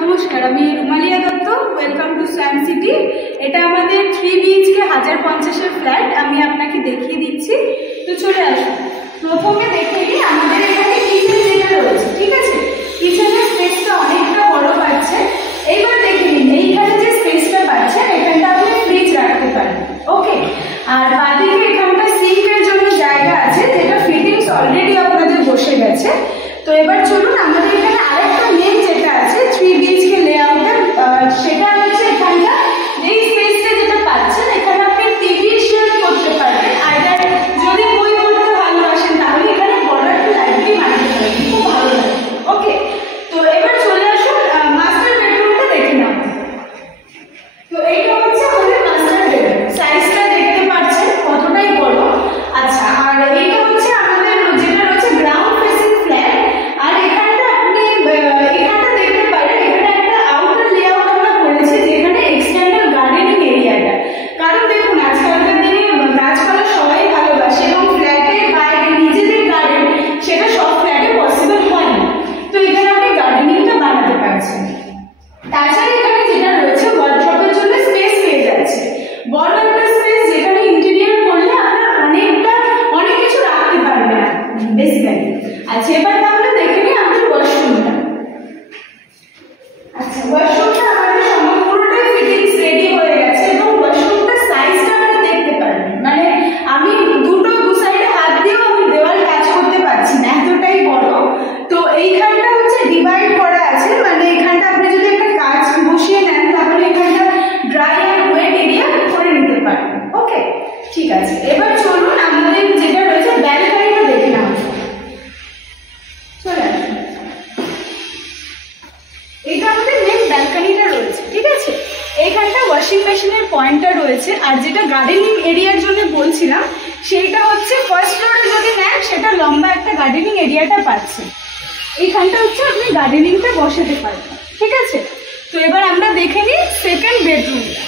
नमस्कार, আমি Rumalia Dutta. Welcome to science city. এটা আমাদের 3 BHK 1050 এর ফ্ল্যাট। আমি আপনাকে দেখিয়ে দিচ্ছি, তো চলে আসুন। প্রথমে দেখে নিই আমাদের এখানে কিচেন যেটা রয়েছে, ঠিক আছে? কিচেনের স্পেসটা অনেকটা বড় পাচ্ছে। এইবার দেখে নিন এইখানে যে স্পেসটা পাচ্ছেন, এখানটা আপনি ফ্রিজ রাখতে পারেন, ওকে? আর বাদিকে এখানটা সিঙ্কের জন্য জায়গা আছে, যেটা ফিটিংস অলরেডি আপনাদের বসে গেছে। তো এবার চলুন, আমাদের এখানে আরেকটা মেন যেটা আছে 3 BHK লেআউটের, সেটা হচ্ছে এখানটা এই স্পেসটা যেটা পাচ্ছেন, এখানে আপনি টিভি শেয়ার করতে পারবেন। আইদার যদি বই পড়তে ভালোবাসেন তাহলে এখানে বড় একটা লাইব্রেরি বানাতে পারেন, খুব ভালো লাগে, ওকে? তো এবার চলে আসুন মাস্টার বেডরুমটা দেখে নাও। তো এইটা হচ্ছে আমাদের মাস্টার বেডরুম, সাইজটা দেখতে পাচ্ছেন কতটাই বড়। আচ্ছা, আর এইটা হচ্ছে আমাদের যেটা রয়েছে গ্রাউন্ড ফেসিং ফ্ল্যাট। আর এখানটা আপনি এখানটা দেখতে পারেন, এখানে একটা আউটার লেআউট আমরা করেছি, যেখানে এক্সটার্নাল গার্ডেনিং এরিয়াটা। কারণ দেখুন, আজকালকার দিনে গাছপালা সবাই ভালোবাসে, এবং ফ্ল্যাটের বাইরে নিজেদের গার্ডেন সেটা সব ফ্ল্যাটে পসিবল হয় না। তো এখানে আপনি গার্ডেনিংটা বানাতে পারছেন। তাছাড়া এখানে যেটা রয়েছে ওয়ার্ড্রপের জন্য স্পেস পেয়ে যাচ্ছে, বড় একটা স্পেস, যেখানে ইন্টেরিয়র করলে আপনার অনেক কিছু রাখতে পারবেন বেসিক্যালি। আচ্ছা, এবার তাহলে দেখে নিই আমাদের ওয়াশরুমটা। আচ্ছা, ওয়াশরুমটা আমাদের সম্পূর্ণটাই ফিটিংস রেডি হয়ে গেছে, এবং ওয়াশরুমটার সাইজটা আপনি দেখতে পারবেন। মানে আমি দু সাইডে হাত দিয়েও আমি দেওয়াল টাচ করতে পারছি না, এতটাই বড়। তো এইখানটা হচ্ছে ডিভাইড করা আছে, মানে এখানটা আপনি যদি একটা কাঁচ বসিয়ে নেন তাহলে এখানটা ড্রাই আর ওয়েট এরিয়া করে নিতে পারবেন, ওকে? ঠিক আছে, এবার চলুন আমাদের যেটা রয়েছে ব্যালকনিটা দেখে নাও। চলে আসুন, এটা আমাদের মেন ব্যালকনিটা রয়েছে, ঠিক আছে? এইখানটা ওয়াশিং মেশিনের পয়েন্টটা রয়েছে। আর যেটা গার্ডেনিং এরিয়ার জন্য বলছিলাম, সেইটা হচ্ছে ফার্স্ট ফ্লোরে যদি নেন, সেটা লম্বা একটা গার্ডেনিং এরিয়াটা পাচ্ছে। এইখানটা হচ্ছে আপনি গার্ডেনিংটা বসাতে পারবেন, ঠিক আছে? তো এবার আমরা দেখে নিই সেকেন্ড বেডরুমটা।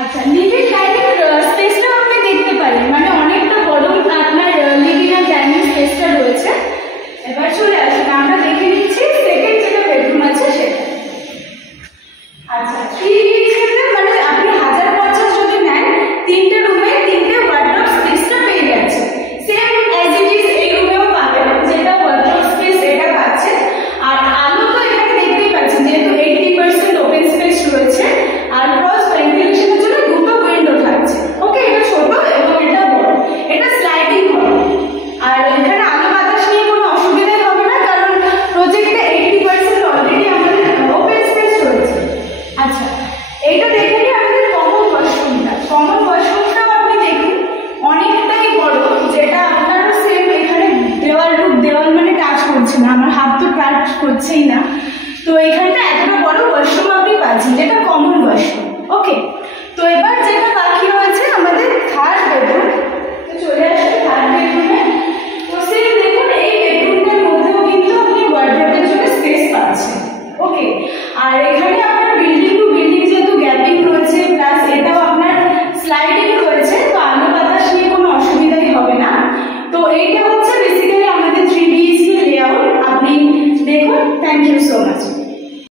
আচ্ছা, লিভিং ডাইনিং স্পেসটাও আপনি দেখতে পারেন, মানে অনেকটা বড় আপনার লিভিং আর ডাইনিং স্পেসটা রয়েছে। এবার চলে আসুন, আমরা দেখে নিচ্ছি সেকেন্ড যেটা বেডরুম আছে সেটা। আচ্ছা, 3 BHK মানে আপনি 1050 যদি নেন, 3টে রুমে 3টে ওয়ার্ডরোব স্পেসটা পেয়ে যাচ্ছে। সেম অ্যাজ ইট ইজ এই রুমেও পাবেন, যেটা ওয়ার্ডরোব স্পেস এটা পাচ্ছে। আর আলো তো এখানে দেখতেই পাচ্ছেন, যেহেতু 80% ওপেন স্পেস রয়েছে। আর ক্রস ভেন্টিলেশনের জন্য দুটো উইন্ডো থাকছে, ওকে? এটা ছোট এবং এটা বড়, এটা স্লাইডিং হবে। আর এখানে আলো বাতাস নিয়ে কোনো অসুবিধাই হবে না, কারণ প্রজেক্টে 80% অলরেডি আমাদের ওপেন স্পেস রয়েছে। আচ্ছা, এইটা দেখে নিই আমাদের কমন ওয়াশরুমটা। কমন ওয়াশরুমটাও আপনি দেখুন অনেকটাই বড়, যেটা আপনারও সেম এখানে দেওয়াল মানে টাচ করছে না, আমার হাত তো টাচ করছেই না। তো এখানটা এতটা বড় ওয়াশরুম আপনি পাচ্ছেন, যেটা কমন ওয়াশরুম, ওকে? তো এবার যেটা